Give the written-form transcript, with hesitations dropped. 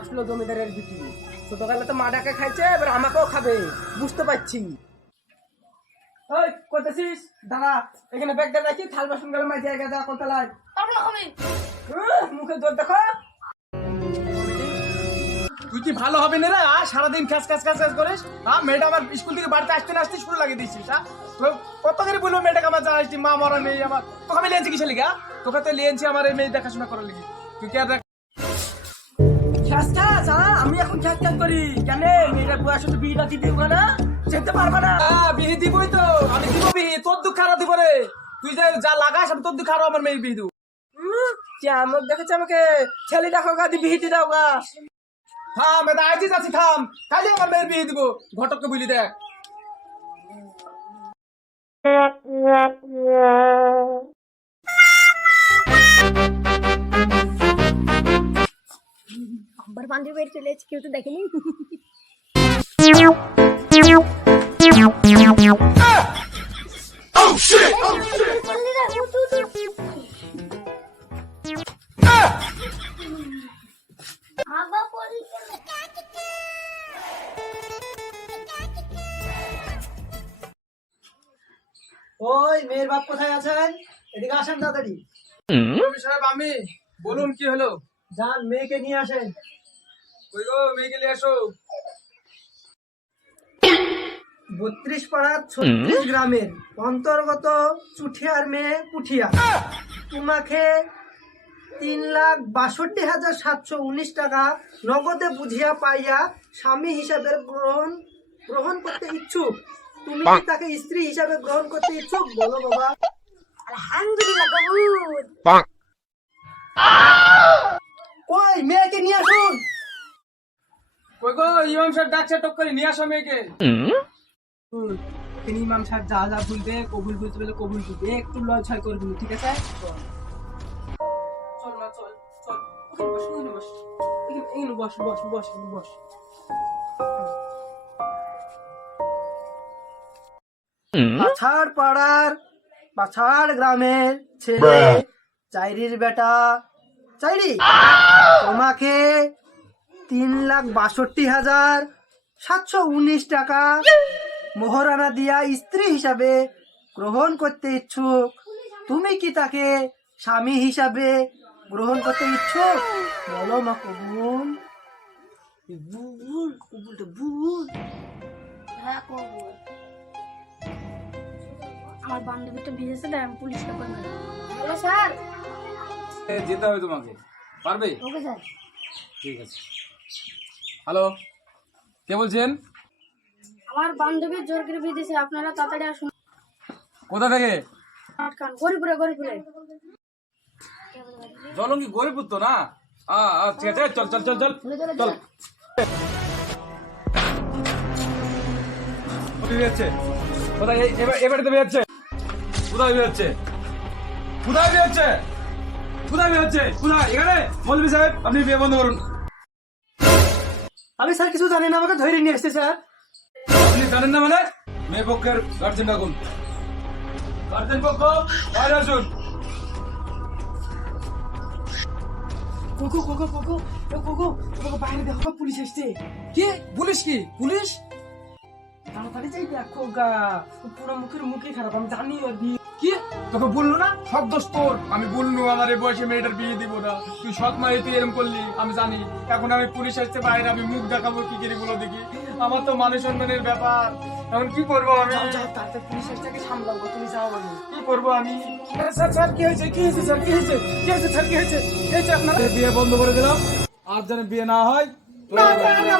আসলো জমিদারের বিটি। ছোটবেলা তো মাটাকে খাইছে, এবার আমাকেও খাবে, বুঝতে পারছি। ওই করতেছিস দাঁড়া, এখানে ব্যাগটা রাখি, থাল বাসন গেলে মাঝে জায়গা দেওয়া করতে লাই। মুখে জোর দেখো। তুই কি ভালো হবে না রে? সারাদিন খ্যাস খ্যাস খ্যাস খ্যাস করিস। মেয়েটা আমার স্কুল থেকে বাড়িতে আসতে না আসতে শুরু লাগিয়ে দিয়েছিস। কত করে বলবো মেয়েটাকে আমার জানাইছি, মা মরা নেই আমার। তোকে আমি লিয়েছি কিসে লিগা? তোকে তো লিয়েছি আমার এই মেয়ে দেখাশোনা করার লিগে। তুই কি আর আমি এখন খ্যাস খ্যাস করি কেন? মেয়েটার বয়স তো বিয়েটা দিতে দিব না, যেতে পারবে না। বিয়ে দিবই তো, আমি দিব বিয়ে, তোর দুঃখ খারাপ দিব রে। তুই যা লাগাস আমি তোর দুঃখ খারাপ আমার মেয়ের বিয়ে দিব। আমাকে দেখেছে আমাকে ছেলে দেখো গা দিয়ে বিয়ে দিয়ে দাও গা। থাম, এটা আজই যাচ্ছি, থাম, খালি আমার মেয়ের বিয়ে দিব। ঘটককে বলি দেখ। আমার বান্ধবী বের চলে এসেছে, কেউ তো দেখেনি। ওই মেয়ের বাপ কোথায় আছেন? এদিকে আসেন তাড়াতাড়ি। সাহেব আমি, বলুন কি হলো? যান মেয়েকে নিয়ে আসেন। ওই গো মেয়েকে নিয়ে আসো। 32 পাড়ার 36 গ্রামের অন্তর্গত চুঠিয়ার মেয়ে পুঠিয়া তোমাকে 3,62,719 টাকা নগদে বুঝিয়া পাইয়া স্বামী হিসাবে গ্রহণ করতে ইচ্ছুক। তুমি কি তাকে স্ত্রী হিসাবে গ্রহণ করতে ইচ্ছুক? বলো বাবা। আলহামদুলিল্লাহ কবুল। ওই মেয়েকে নিয়ে আসুন। কই গো ইমাম সাহেব ডাকছে, টক করে নিয়ে আসো মেয়েকে। ইমাম সাহেব যা যা বলবে কবুল বলতে বলে কবুল দিবে, একটু লয় ছয় করবি, ঠিক আছে? চল মা চল চল, ওখানে বস, এখানে বস, বস বস বস বস। পাছাড় পাড়ার পাছাড় গ্রামের ছেলে চাইরির বেটা চাইরি তোমাকে 3,62,719 টাকা মোহরানা দিয়া স্ত্রী হিসাবে গ্রহণ করতে ইচ্ছুক। তুমি কি তাকে স্বামী হিসাবে গ্রহণ করতে ইচ্ছুক? বলো মা কবুল। বুবুল কবুলটা বুবুল। হ্যাঁ কবুল। আমার বান্ধবীটা ভিজেছে না, আমি পুলিশকে ফোন করি। Hello sir. যেতে হবে তোমাকে, পারবে? Okay sir. ঠিক আছে। হ্যালো, কে বলছেন? আমার বান্ধবী জোর করে ভিজেছে, আপনারা তাড়াতাড়ি আসুন। কোথা থেকে? আটকান গরিপুরে গরিপুরে। জলঙ্গি গরিপুর তো না? ঠিক আছে, চল চল চল চল চল। কোথায় এবারে তো বেরোচ্ছে? কোথায় বেরোচ্ছে? কোথায় বেরোচ্ছে? কোথায় বেরোচ্ছে? কোথায়? এখানে? মৌলভী সাহেব আপনি বিয়ে বন্ধ করুন। আমি স্যার কিছু জানি না, আমাকে ধরে নিয়ে এসছে স্যার। আপনি জানেন না মানে? মেয়ে পক্ষের গার্জেন ডাকুন। গার্জেন পক্ষ বাইরে আসুন। Cocoa cocoa cocoa cocoa cocoa বাইরে দেখো, পুলিশ এসছে। কি পুলিশ? কি পুলিশ? তাড়াতাড়ি যাই দেখো গা, পুরো মুখে খারাপ, আমি জানি। কি তোকে বললো না সব দোষ তোর? আমি বললু আমার এই বয়সে মেয়েটার বিয়ে দিব না, তুই সৎ মায়ে তুই এরকম করলি, আমি জানি। এখন আমি পুলিশ আসছে বাইরে, আমি মুখ দেখাবো কি করে বলো দেখি? আমার তো মান সম্মানের ব্যাপার, এখন কি করবো আমি? পুলিশ আসছে সামলাবো, তুমি যাও, আমি কি করবো আমি? স্যার স্যার কি হয়েছে? কি হয়েছে স্যার? কি হয়েছে? কি হয়েছে স্যার? কি হয়েছে? আপনার বিয়ে বন্ধ করে দিলাম, আর যেন বিয়ে না হয়। না, না, না,